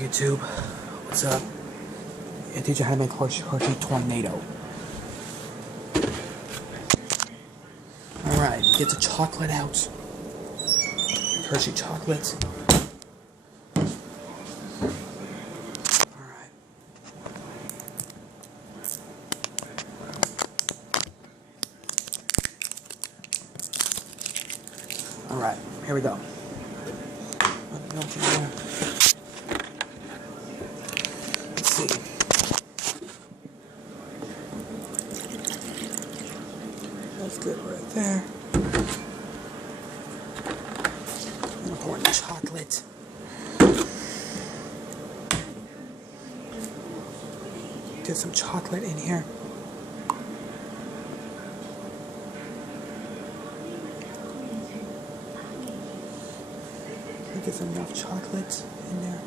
YouTube, what's up? I teach you how to make Hershey Tornado. Alright, get the chocolate out. Hershey chocolate. Alright. Alright, here we go. Let's see. That's good right there. I'm gonna pour in the chocolate. Get some chocolate in here. Get enough chocolate in there.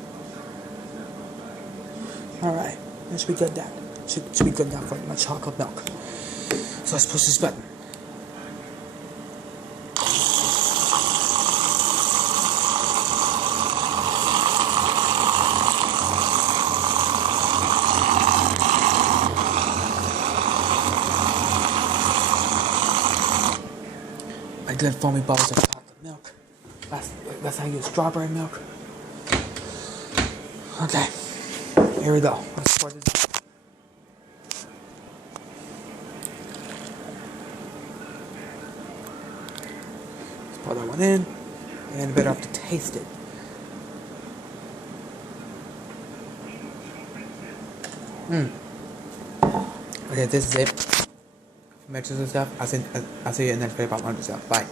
Alright, that should be good now. Should be good now for my chocolate milk. So let's push this button. I did foamy bubbles of chocolate milk. That's how I use strawberry milk. Okay, here we go. Let's pour this. Let's pour that one in, and a bit have to taste it. Okay, this is it. Make sure to stuff. I'll see you in the next video about 100 stuff. Bye.